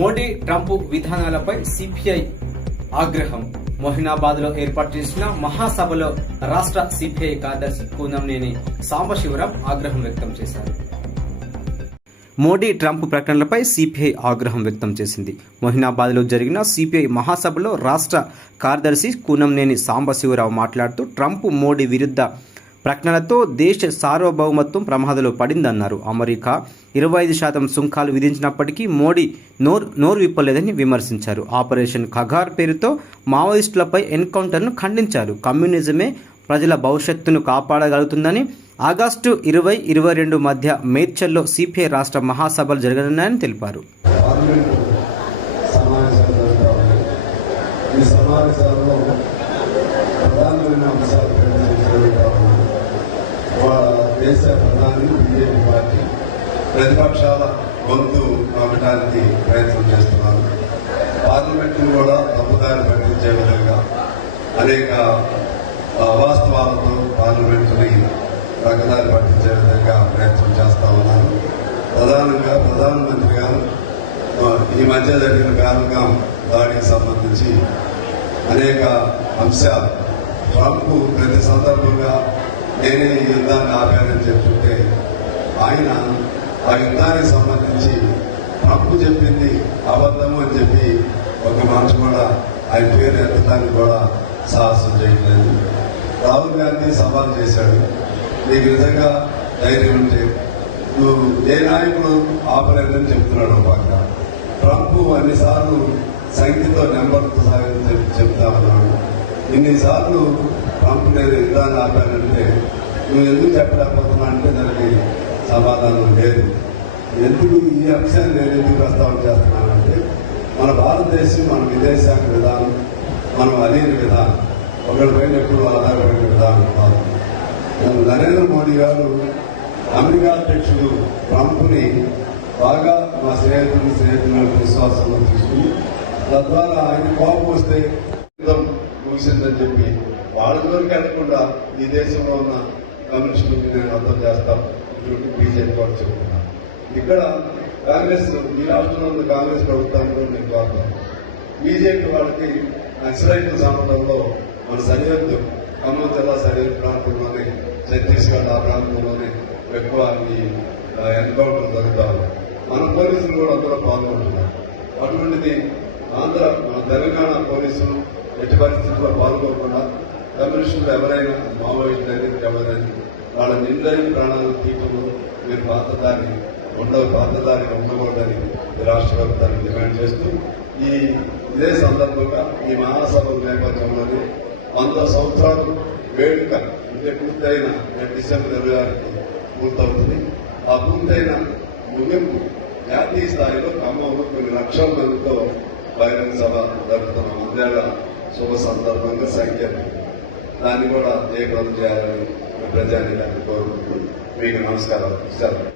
Modi Trump విధానాలపై CPI ఆగ్రహం. మొహినాబాద్లో ఏర్పాటు చేసిన మహాసభలో రాష్ట్ర సిపిఐ కార్యదర్శి కూనంనేని సాంబశివరాం ఆగ్రహం వ్యక్తం చేశారు. మోడీ ట్రంప్ ప్రకటనలపై సిపిఐ ఆగ్రహం వ్యక్తం చేసింది. మొహినాబాద్లో జరిగిన సిపిఐ మహాసభలో రాష్ట్ర కార్యదర్శి కూనంనేని సాంబశివరావు మాట్లాడుతూ ట్రంప్ మోడీ విరుద్ధ ప్రకటనలతో దేశ సార్వభౌమత్వం ప్రమాదంలో పడిందన్నారు. అమెరికా ఇరవై ఐదు శాతం సుంకాలు విధించినప్పటికీ మోడీ నోరు నోరు విప్పలేదని విమర్శించారు. ఆపరేషన్ ఖగార్ పేరుతో మావోయిస్టులపై ఎన్కౌంటర్ను ఖండించారు. కమ్యూనిజమే ప్రజల భవిష్యత్తును కాపాడగలుగుతుందని ఆగస్టు ఇరవై ఇరవై రెండు మధ్య మేడ్చల్లో సిపిఐ రాష్ట్ర మహాసభలు జరగనున్నాయని తెలిపారు. ఈ సమావేశాల్లో ప్రధానమైన అంశాలు జరుగుతూ ఉన్నాయి వాళ్ళ దేశ ప్రధాని బీజేపీ పార్టీ ప్రతిపక్షాల గొంతు నొక్కడానికి ప్రయత్నం చేస్తున్నారు. పార్లమెంట్ను కూడా తప్పుదారి పట్టించే విధంగా అనేక అవాస్తవాలతో పార్లమెంటుని రకదారి పట్టించే విధంగా ప్రయత్నం చేస్తా ఉన్నారు. ప్రధానంగా ప్రధానమంత్రి గారు ఈ మధ్య జరిగిన పేరుగాం దాడికి సంబంధించి అనేక అంశాలు. ట్రంప్ ప్రతి సందర్భంగా నేనే ఈ యుద్ధాన్ని ఆపానని చెప్తుంటే ఆయన ఆ యుద్ధానికి సంబంధించి ట్రంప్ చెప్పింది అబద్ధము అని చెప్పి ఒక మనిషి కూడా ఆయన పేరు ఎత్తడానికి కూడా సాహసం చేయట్లేదు రాహుల్ గాంధీ సవాల్ చేశాడు. నీకు నిజంగా ధైర్యం ఉంటే నువ్వు ఏ నాయకుడు ఆపలేదని చెప్తున్నాడు ఒక పక్క. ట్రంప్ అన్నిసార్లు సంఖ్యతో నెంబర్తో సాగని చెప్పి చెప్తా ఉన్నాడు. ఇన్నిసార్లు ట్రంప్ నేను యుద్ధాన్ని ఆపానంటే నువ్వు ఎందుకు చెప్పలేకపోతున్నా అంటే దానికి సమాధానం లేదు. ఎందుకు ఈ అంశాన్ని నేను ఎందుకు ప్రస్తావన చేస్తున్నానంటే మన భారతదేశం మన విదేశాంగ విధానం మనం అలీన విధానం ఒకరిపైన ఎప్పుడు ఆధారపడిన విధానం కాదు. నరేంద్ర మోడీ గారు అమెరికా అధ్యక్షుడు ట్రంప్ని బాగా మా స్నేహితులు స్నేహితులకు విశ్వాసంలో తీసుకుని తద్వారా ఆయన కోపం వస్తే యుద్ధం ముగిసిందని చెప్పి వాళ్ళ జోలికి వెళ్ళకుండా ఈ దేశంలో ఉన్న కమ్యూనిస్టులకి నేను అర్థం చేస్తాం ఇటువంటి బీజేపీ పార్టీ చెప్తున్నాను ఇక్కడ కాంగ్రెస్ ఈ రాష్ట్రంలో కాంగ్రెస్ ప్రభుత్వంలో నేను కోరుతాను బీజేపీ వాళ్ళకి నక్సలైట్ల సంబంధంలో మన సరిహద్దు ఖమ్మం జిల్లా సరిహద్దు ప్రాంతంలోనే ఛత్తీస్గఢ్ ఆ ప్రాంతంలోనే ఎక్కువ ఈ ఎన్కౌంటర్ జరుగుతారు. మన పోలీసులు కూడా అందులో పాల్గొంటున్నారు. అటువంటిది ఆంధ్ర మన తెలంగాణ పోలీసులు ఎట్టి పరిస్థితుల్లో పాల్గొకుండా కమ్యూనిస్టులు ఎవరైనా మావోయిస్టులు అనేది ఎవరైనా వాళ్ళ నిందైన ప్రాణాలు తీయటంలో మీరు పాత్రదారి ఉండవు పాత్రదారి ఉండకూడదని రాష్ట్ర ప్రభుత్వాన్ని డిమాండ్ చేస్తూ ఈ ఇదే సందర్భంగా ఈ మహాసభ నేపథ్యంలోనే వంద సంవత్సరాలు వేడుక అంటే పూర్తయిన డిసెంబర్ ఇరవై ఆరుకి పూర్తవుతుంది. ఆ పూర్తయిన ముగింపు జాతీయ స్థాయిలో ఖమ్మంలో కొన్ని లక్షల మందితో బహిరంగ సభ జరుగుతున్న వందేళ్ళ శుభ సందర్భంగా సంఖ్యను దాన్ని కూడా జయప్రదం చేయాలని ప్రజానికాన్ని కోరుకుంటూ మీకు నమస్కారం సెలవు